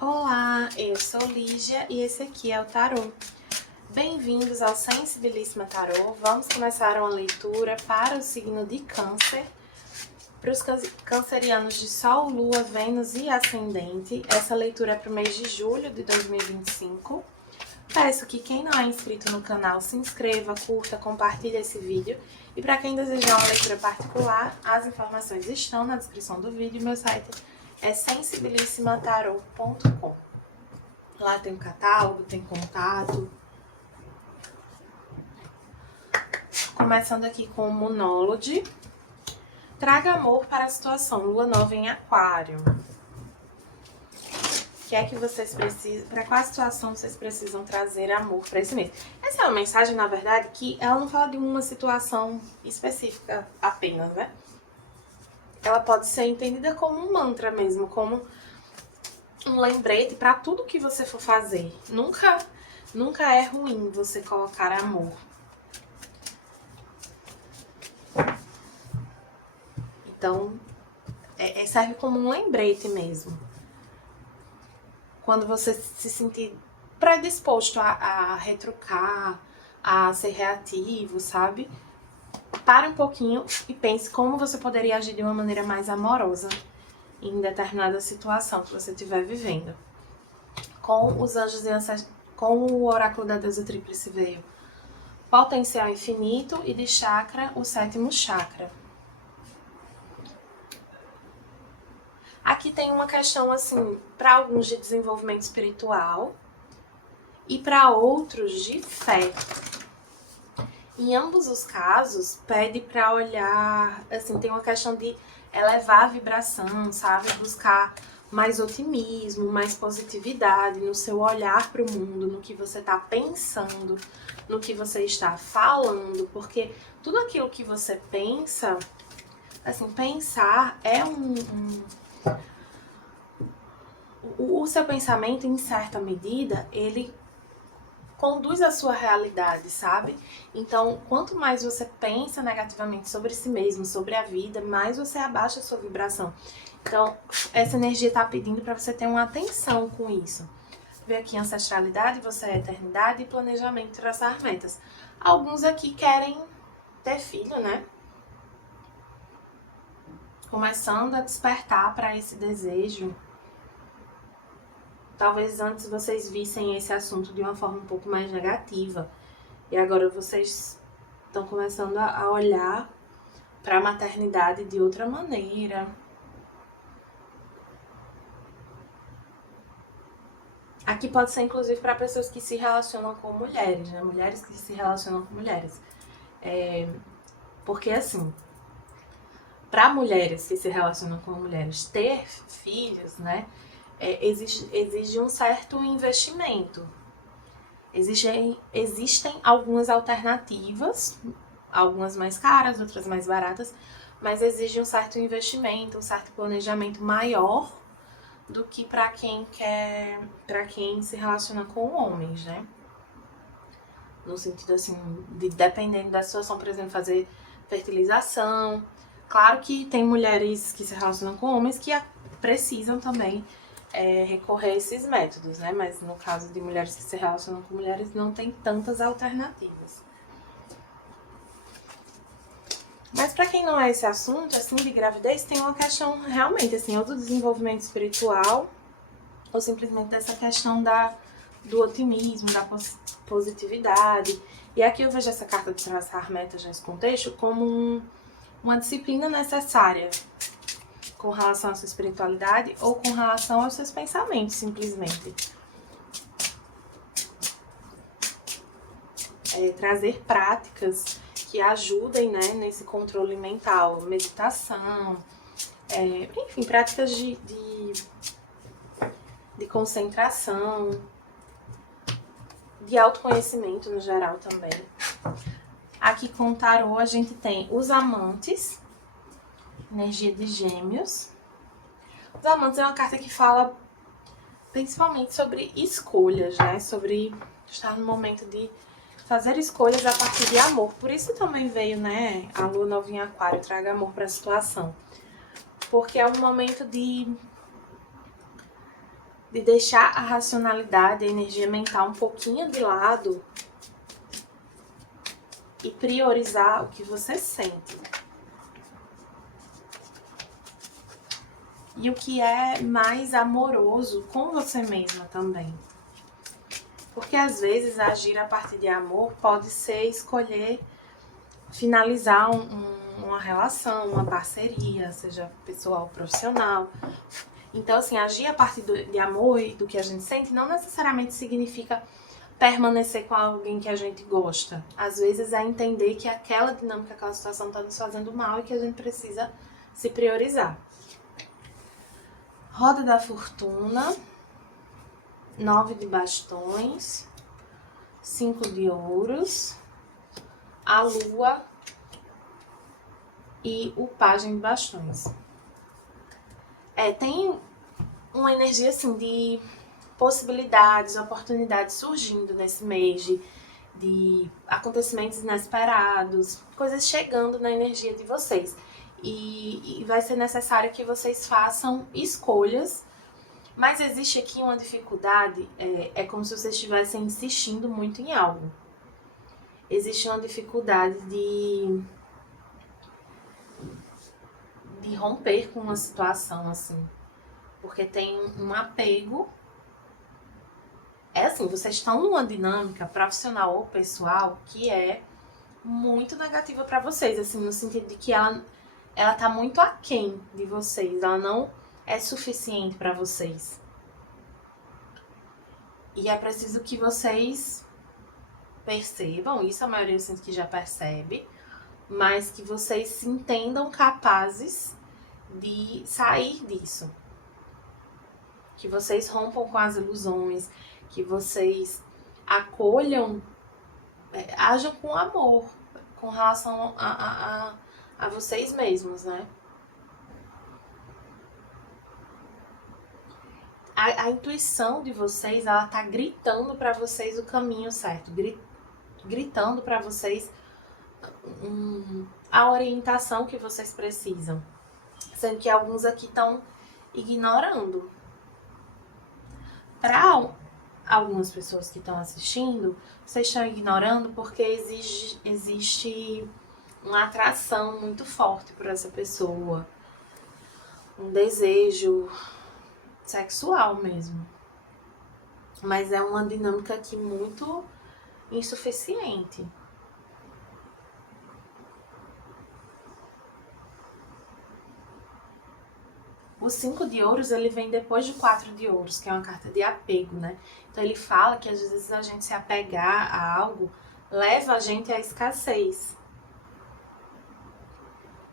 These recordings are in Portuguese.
Olá, eu sou Lígia e esse aqui é o Tarô. Bem-vindos ao Sensibilíssima Tarô. Vamos começar uma leitura para o signo de Câncer. Para os cancerianos de Sol, Lua, Vênus e Ascendente. Essa leitura é para o mês de julho de 2025. Peço que quem não é inscrito no canal se inscreva, curta, compartilhe esse vídeo. E para quem desejar uma leitura particular, as informações estão na descrição do vídeo. Meu site é sensibilissimatarot.com. Lá tem o catálogo, tem contato. Começando aqui com o Monólogo. Traga amor para a situação. Lua nova em Aquário. O que é que vocês precisam? Para qual situação vocês precisam trazer amor para esse mês? Essa é uma mensagem, na verdade, que ela não fala de uma situação específica apenas, né? Ela pode ser entendida como um mantra mesmo, como um lembrete para tudo que você for fazer. Nunca é ruim você colocar amor. Então, serve como um lembrete mesmo. Quando você se sentir predisposto a retrucar, a ser reativo, sabe? Pare um pouquinho e pense como você poderia agir de uma maneira mais amorosa em determinada situação que você estiver vivendo. Com os anjos e com o oráculo da deusa tríplice veio potencial infinito e de chakra, o 7º chakra. Aqui tem uma questão, assim, para alguns de desenvolvimento espiritual e para outros de fé. Em ambos os casos, pede para olhar, assim, tem uma questão de elevar a vibração, sabe? Buscar mais otimismo, mais positividade no seu olhar para o mundo, no que você está pensando, no que você está falando, porque tudo aquilo que você pensa, assim, pensar é o seu pensamento, em certa medida, ele conduz a sua realidade, sabe? Então, quanto mais você pensa negativamente sobre si mesmo, sobre a vida, mais você abaixa a sua vibração. Então, essa energia está pedindo para você ter uma atenção com isso. Vê aqui ancestralidade, você é eternidade e planejamento, traçar metas. Alguns aqui querem ter filho, né? Começando a despertar para esse desejo. Talvez antes vocês vissem esse assunto de uma forma um pouco mais negativa. E agora vocês estão começando a olhar para a maternidade de outra maneira. Aqui pode ser inclusive para pessoas que se relacionam com mulheres, né? Mulheres que se relacionam com mulheres. Porque assim, para mulheres que se relacionam com mulheres ter filhos, né? Exige um certo investimento. Existem algumas alternativas, algumas mais caras, outras mais baratas, mas exige um certo investimento, um certo planejamento maior do que para quem se relaciona com homens, né? No sentido assim, de dependendo da situação, por exemplo, fazer fertilização. Claro que tem mulheres que se relacionam com homens que precisam também recorrer a esses métodos, né? Mas no caso de mulheres que se relacionam com mulheres, não tem tantas alternativas. Mas para quem não é esse assunto, assim, de gravidez, tem uma questão realmente, assim, ou do desenvolvimento espiritual, ou simplesmente dessa questão do otimismo, da positividade. E aqui eu vejo essa carta de traçar metas nesse contexto como uma disciplina necessária com relação à sua espiritualidade ou com relação aos seus pensamentos, simplesmente. Trazer práticas que ajudem, né, nesse controle mental, meditação, enfim, práticas de concentração, de autoconhecimento no geral também. Aqui com o tarô a gente tem os amantes, energia de Gêmeos. Os amantes é uma carta que fala principalmente sobre escolhas, né? Sobre estar no momento de fazer escolhas a partir de amor. Por isso também veio, né, a lua nova em Aquário, traga amor para a situação. Porque é um momento de de deixar a racionalidade, a energia mental um pouquinho de lado e priorizar o que você sente. E o que é mais amoroso com você mesma também. Porque às vezes agir a partir de amor pode ser escolher finalizar uma relação, uma parceria, seja pessoal ou profissional. Então, assim, agir a partir de amor e do que a gente sente não necessariamente significa permanecer com alguém que a gente gosta. Às vezes é entender que aquela dinâmica, aquela situação está nos fazendo mal e que a gente precisa se priorizar. Roda da Fortuna, 9 de bastões, 5 de ouros, a Lua e o Pajem de bastões. Tem uma energia assim de possibilidades, oportunidades surgindo nesse mês, de acontecimentos inesperados, coisas chegando na energia de vocês. E vai ser necessário que vocês façam escolhas, mas existe aqui uma dificuldade, é como se vocês estivessem insistindo muito em algo. Existe uma dificuldade de romper com uma situação assim, porque tem um apego. É assim, vocês estão numa dinâmica profissional ou pessoal que é muito negativa para vocês, assim, no sentido de que ela tá muito aquém de vocês, ela não é suficiente para vocês. E é preciso que vocês percebam, isso a maioria eu sinto que já percebe, mas que vocês se entendam capazes de sair disso. Que vocês rompam com as ilusões, que vocês acolham, ajam com amor com relação a vocês mesmos, né? A intuição de vocês, ela tá gritando para vocês o caminho certo, gritando para vocês a orientação que vocês precisam, sendo que alguns aqui estão ignorando. Para algumas pessoas que estão assistindo, vocês estão ignorando porque existe uma atração muito forte por essa pessoa, um desejo sexual mesmo, mas é uma dinâmica aqui muito insuficiente. O 5 de ouros, ele vem depois do 4 de ouros, que é uma carta de apego, né? Então ele fala que às vezes a gente se apegar a algo leva a gente à escassez.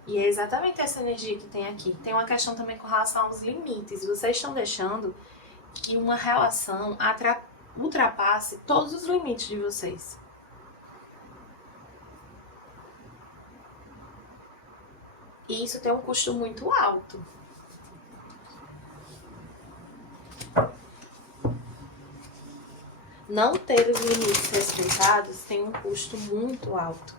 E é exatamente essa energia que tem aqui. Tem uma questão também com relação aos limites. Vocês estão deixando que uma relação ultrapasse todos os limites de vocês. E isso tem um custo muito alto. Não ter os limites respeitados tem um custo muito alto.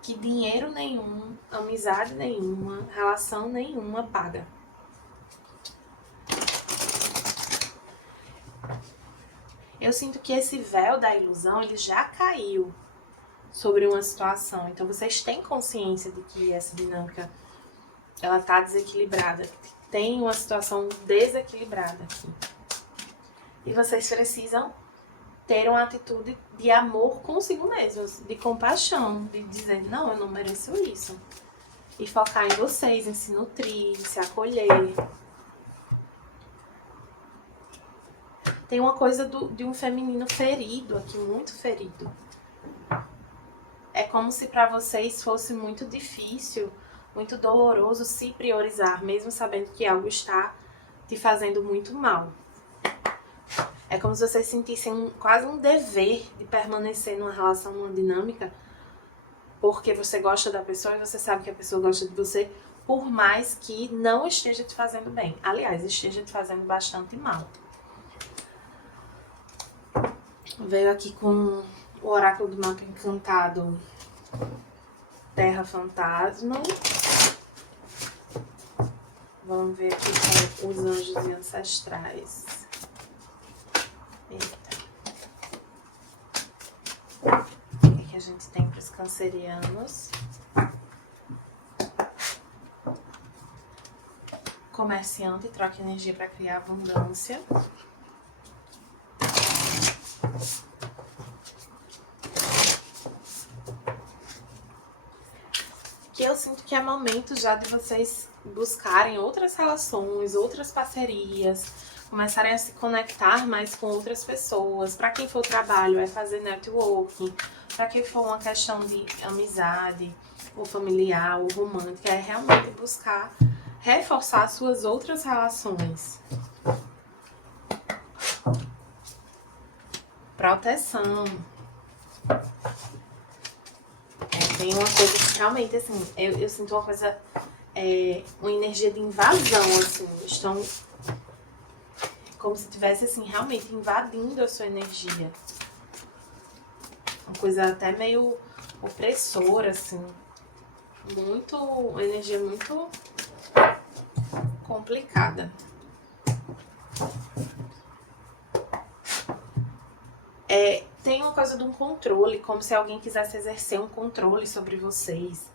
Que dinheiro nenhum, amizade nenhuma, relação nenhuma paga. Eu sinto que esse véu da ilusão, ele já caiu sobre uma situação. Então vocês têm consciência de que essa dinâmica, ela tá desequilibrada. Tem uma situação desequilibrada aqui. E vocês precisam ter uma atitude de amor consigo mesmos, de compaixão, de dizer, não, eu não mereço isso. E focar em vocês, em se nutrir, em se acolher. Tem uma coisa de um feminino ferido aqui, muito ferido. É como se para vocês fosse muito difícil, muito doloroso se priorizar, mesmo sabendo que algo está te fazendo muito mal. É como se vocês sentissem quase um dever de permanecer numa relação, numa dinâmica, porque você gosta da pessoa e você sabe que a pessoa gosta de você, por mais que não esteja te fazendo bem. Aliás, esteja te fazendo bastante mal. Veio aqui com o oráculo do mapa encantado, Terra Fantasma. Vamos ver aqui com os anjos e ancestrais. Eita. O que a gente tem para os cancerianos? Comerciante, troca energia para criar abundância. Que eu sinto que é momento já de vocês buscarem outras relações, outras parcerias, começarem a se conectar mais com outras pessoas. Para quem for trabalho, é fazer networking. Para quem for uma questão de amizade, ou familiar, ou romântica, é realmente buscar reforçar suas outras relações. Proteção. Tem uma coisa que realmente, assim, eu sinto uma coisa, uma energia de invasão, assim, estão como se estivesse, assim, realmente invadindo a sua energia. Uma coisa até meio opressora, assim, uma energia muito complicada. Tem uma coisa de um controle, como se alguém quisesse exercer um controle sobre vocês.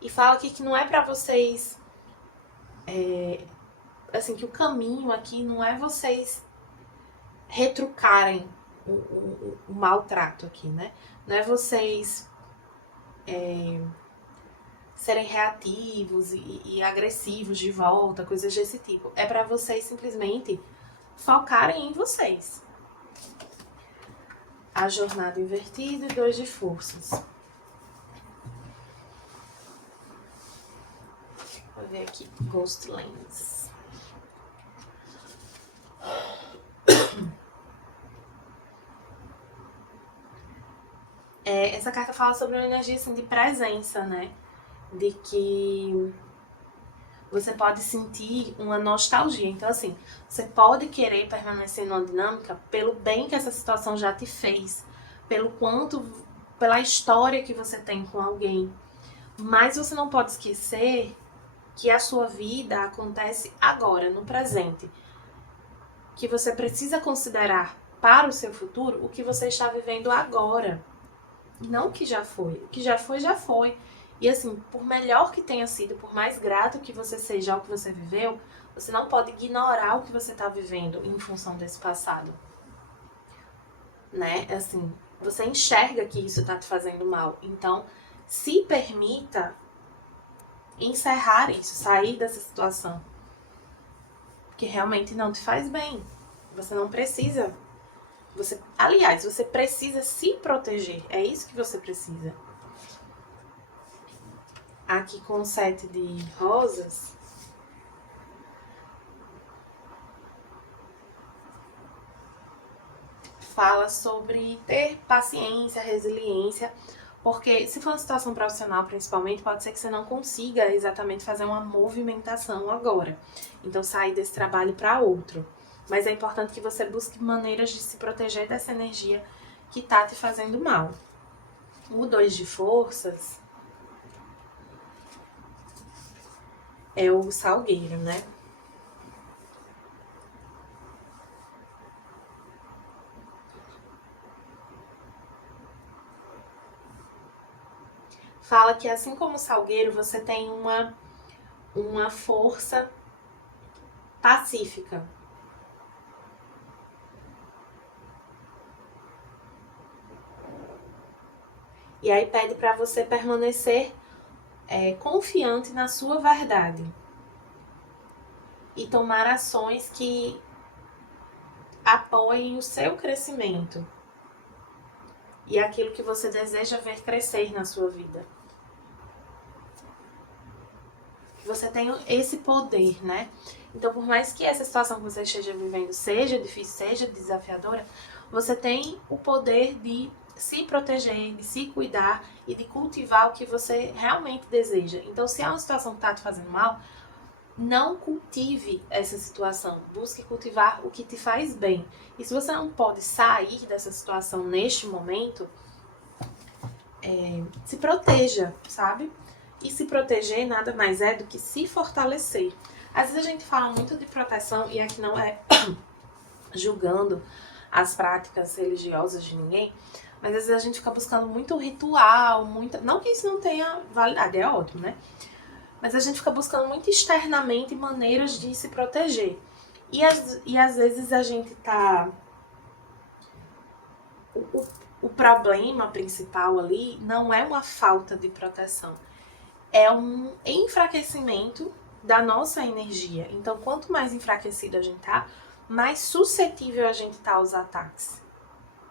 E fala aqui que não é pra vocês, assim, que o caminho aqui não é vocês retrucarem o maltrato aqui, né? Não é vocês serem reativos e agressivos de volta, coisas desse tipo. É pra vocês simplesmente focarem em vocês. A jornada invertida e 2 de forças. Vou ver aqui, Ghostlands. Essa carta fala sobre uma energia assim, de presença, né? De que você pode sentir uma nostalgia. Então, assim, você pode querer permanecer numa dinâmica pelo bem que essa situação já te fez, pela história que você tem com alguém. Mas você não pode esquecer que a sua vida acontece agora, no presente. Que você precisa considerar para o seu futuro o que você está vivendo agora. Não o que já foi. O que já foi, já foi. E assim, por melhor que tenha sido, por mais grato que você seja ao que você viveu, você não pode ignorar o que você está vivendo em função desse passado. Né? Assim, você enxerga que isso está te fazendo mal. Então, se permita encerrar isso, sair dessa situação. Porque realmente não te faz bem. Você não precisa. Aliás, você precisa se proteger. É isso que você precisa. Aqui com o 7 de rosas, fala sobre ter paciência, resiliência, porque se for uma situação profissional principalmente, pode ser que você não consiga exatamente fazer uma movimentação agora. Então sair desse trabalho para outro. Mas é importante que você busque maneiras de se proteger dessa energia que tá te fazendo mal. O 2 de forças é o salgueiro, né? Fala que assim como o salgueiro, você tem uma força pacífica. E aí pede para você permanecer confiante na sua verdade. E tomar ações que apoiem o seu crescimento. E aquilo que você deseja ver crescer na sua vida. Você tem esse poder, né? Então, por mais que essa situação que você esteja vivendo seja difícil, seja desafiadora, você tem o poder de se proteger, de se cuidar e de cultivar o que você realmente deseja. Então, se é uma situação que está te fazendo mal, não cultive essa situação. Busque cultivar o que te faz bem. E se você não pode sair dessa situação neste momento, se proteja, sabe? E se proteger nada mais é do que se fortalecer. Às vezes a gente fala muito de proteção, e aqui não é julgando as práticas religiosas de ninguém, mas às vezes a gente fica buscando muito ritual, não que isso não tenha validade, é ótimo, né? Mas a gente fica buscando muito externamente maneiras de se proteger. E às vezes a gente tá... O problema principal ali não é uma falta de proteção, é um enfraquecimento da nossa energia. Então, quanto mais enfraquecido a gente tá, mais suscetível a gente tá aos ataques.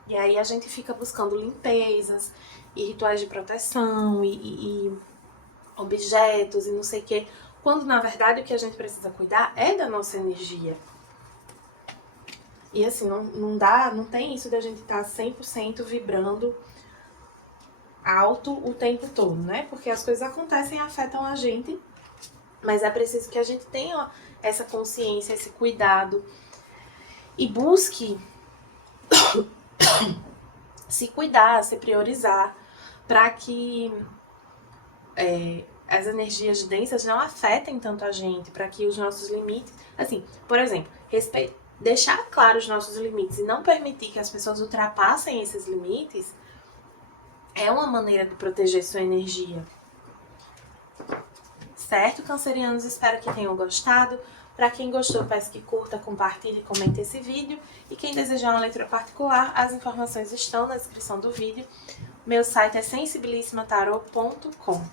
E aí a gente fica buscando limpezas e rituais de proteção e objetos e não sei o quê, quando na verdade o que a gente precisa cuidar é da nossa energia. E assim, não tem isso da gente estar 100% vibrando alto o tempo todo, né? Porque as coisas acontecem e afetam a gente, mas é preciso que a gente tenha essa consciência, esse cuidado e busque se cuidar, se priorizar, para que as energias densas não afetem tanto a gente, para que os nossos limites... Assim, por exemplo, deixar claro os nossos limites e não permitir que as pessoas ultrapassem esses limites é uma maneira de proteger sua energia. Certo, cancerianos? Espero que tenham gostado. Para quem gostou, peço que curta, compartilhe e comente esse vídeo. E quem desejar uma leitura particular, as informações estão na descrição do vídeo. Meu site é sensibilissimatarot.com.